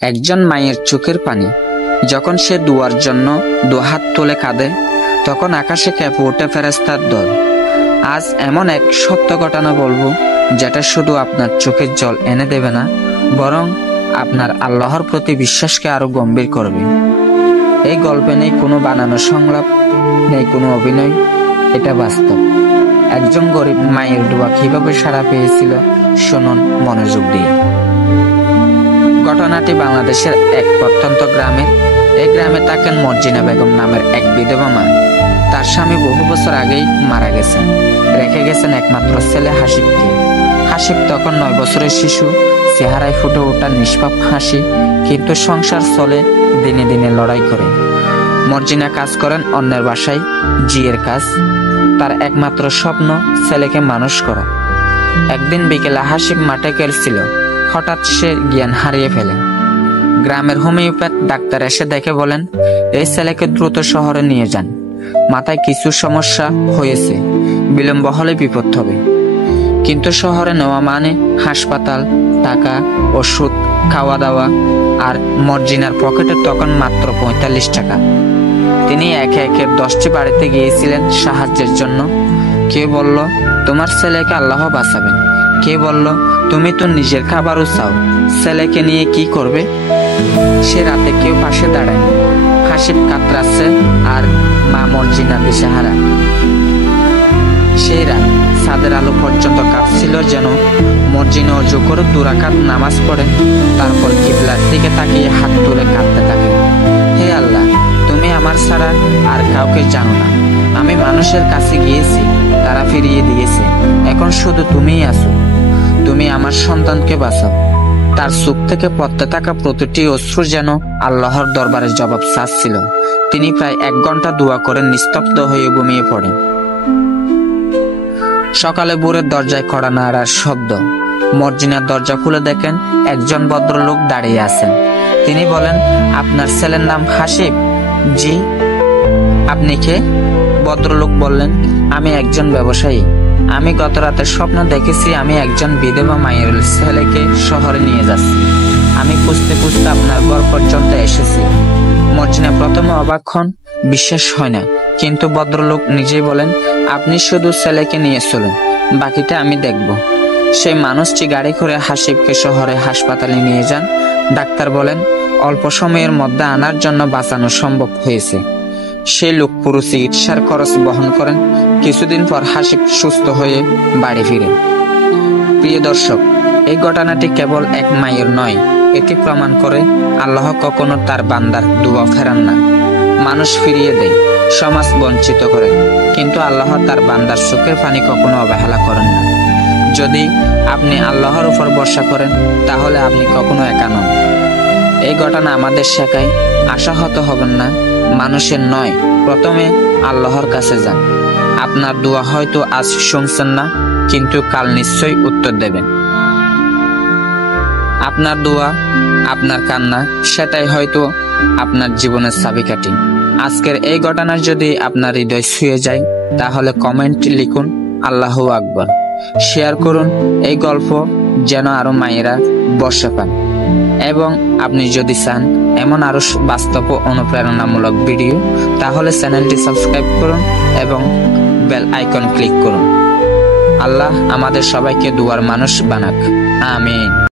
একজন মায়ের চোখের পানি। যখন সে দুয়ার জন্য দুহাত তুলে কাঁদে, তখন আকাশে কেঁপে ওঠে ফেরেশতার দল। আজ এমন এক সত্য ঘটনা বলবো, যেটা শুধু আপনার চোখের জল এনে দেবে না, বরং আপনার আল্লাহর প্রতি বিশ্বাসকে আরো গম্ভীর করবে। এই গল্পে নেই কোনো বানানো সংলাপ, নেই কোনো অভিনয়, এটা বাস্তব। একজন গরিব মায়ের দোয়া কিভাবে সাড়া পেয়েছিল, শুনুন মনোযোগ দিয়ে। ঘটনাটি বাংলাদেশের এক প্রত্যন্ত গ্রামের। এই গ্রামে থাকেন মর্জিনা বেগম নামের এক বিধবা মা। তার স্বামী বহু বছর আগেই মারা গেছেন, রেখে গেছেন একমাত্র ছেলে হাসিবকে। হাসিব তখন 9 বছরের শিশু, চেহারায় ফুটে ওঠা নিষ্পাপ হাসি, কিন্তু সংসার চলে দিনে দিনে লড়াই করে। মর্জিনা কাজ করেন অন্যের বাসায়, জিয়ের কাজ। তার একমাত্র স্বপ্ন ছেলেকে মানুষ করা। একদিন বিকেলে হাসিব মাঠে খেলছিল, হঠাৎ সে জ্ঞান হারিয়ে ফেলেন। গ্রামের হোমিওপ্যাথ ডাক্তার এসে দেখে বলেন, এই ছেলেকে দ্রুত শহরে নিয়ে যান, মাথায় কিছু সমস্যা হয়েছে, বিলম্ব হলে বিপদ হবে। কিন্তু শহরে নেওয়া মানে হাসপাতাল, টাকা, ওষুধ, খাওয়া দাওয়া, আর মর্জিনার পকেটে তখন মাত্র 45 টাকা। তিনি একে একে 10টি বাড়িতে গিয়েছিলেন সাহায্যের জন্য। কে বলল, তোমার ছেলেকে আল্লাহ বাঁচাবেন। কে বলল, তুমি তো নিজের খাবারও চাও, ছেলেকে নিয়ে কি করবে। সে রাতে কেউ পাশে দাঁড়ায়নি। হাসিব কাতরাচ্ছে আর মা মর্জিনা দিশেহারা। সেই রাত ছাদের আলো পর্যন্ত কাঁপছিল যেন। মর্জিনা অজু করে 2 রাকাত নামাজ পড়ে, তারপর কিবলার দিকে তাকিয়ে হাত তুলে কাঁদতে থাকে। হে আল্লাহ, তুমি আমার ছাড়া আর কাউকে জানো না। আমি মানুষের কাছে গিয়েছি, তারা ফিরিয়ে দিয়েছে, এখন শুধু তুমিই আছো। তুমি আমার সন্তানকে বাঁচাও। তার চোখ থেকে পড়তে থাকা প্রতিটি অশ্রু যেন আল্লাহর দরবারে জবাব চাচ্ছিল। তিনি প্রায় 1 ঘন্টা দোয়া করে নিস্তব্ধ হয়ে ঘুমিয়ে পড়েন। সকালে ভোরের দরজায় কড়া নাড়ার শব্দ। মর্জিনার দরজা খুলে দেখেন একজন ভদ্রলোক দাঁড়িয়ে আছেন। তিনি বলেন, আপনার ছেলের নাম হাসিব? জি। আপনি কে? ভদ্রলোক বললেন, আমি একজন ব্যবসায়ী। আমি গত রাতে স্বপ্ন দেখেছি আমি একজন বিধবা মায়ের ছেলেকে শহরে নিয়ে যাচ্ছি। আমি খুঁজতে খুঁজতে আপনার ঘর পর্যন্ত এসেছি। মর্জিনা প্রথমে অবাক হন, বিশ্বাস হয় না। কিন্তু ভদ্রলোক নিজেই বলেন, আপনি শুধু ছেলেকে নিয়ে চলুন, বাকিটা আমি দেখব। সেই মানুষটি গাড়ি করে হাসিবকে শহরে হাসপাতালে নিয়ে যান। ডাক্তার বলেন, অল্প সময়ের মধ্যে আনার জন্য বাঁচানো সম্ভব হয়েছে। সেই লোক পুরো চিকিৎসার খরচ বহন করেন। কিছুদিন পর হাসিব সুস্থ হয়ে বাড়ি ফিরেন। প্রিয় দর্শক, এই ঘটনাটি কেবল এক মায়ের নয়, এটি প্রমাণ করে আল্লাহ কখনো তার বান্দার দুয়া ফেরান না। মানুষ ফিরিয়ে দেয়, সমাজ বঞ্চিত করে, কিন্তু আল্লাহ তার বান্দার চোখের পানি কখনো অবহেলা করেন না। যদি আপনি আল্লাহর উপর ভরসা করেন, তাহলে আপনি কখনো একা নন। এই ঘটনা আমাদের শেখায়, আশাহত হবেন না, মানুষের নয়, প্রথমে আল্লাহর কাছে যান। আপনার দোয়া হয়তো আজ শুনছেন না, কিন্তু কাল নিশ্চয়ই উত্তর দেবেন। আপনার দোয়া, আপনার কান্না, সেটাই হয়তো আপনার জীবনের চাবিকাঠি। আজকের এই ঘটনা যদি আপনার হৃদয় ছুঁয়ে যায়, তাহলে কমেন্ট লিখুন আল্লাহু আকবার। শেয়ার করুন এই গল্প, যেন আরো মায়েরা বর্ষা পান। এবং আপনি যদি চান এমন আরো বাস্তব ও অনুপ্রেরণামূলক ভিডিও, তাহলে চ্যানেলটি সাবস্ক্রাইব করুন এবং বেল আইকন ক্লিক করুন। আল্লাহ আমাদের সবাইকে দুয়ার মানুষ বানাক। আমিন।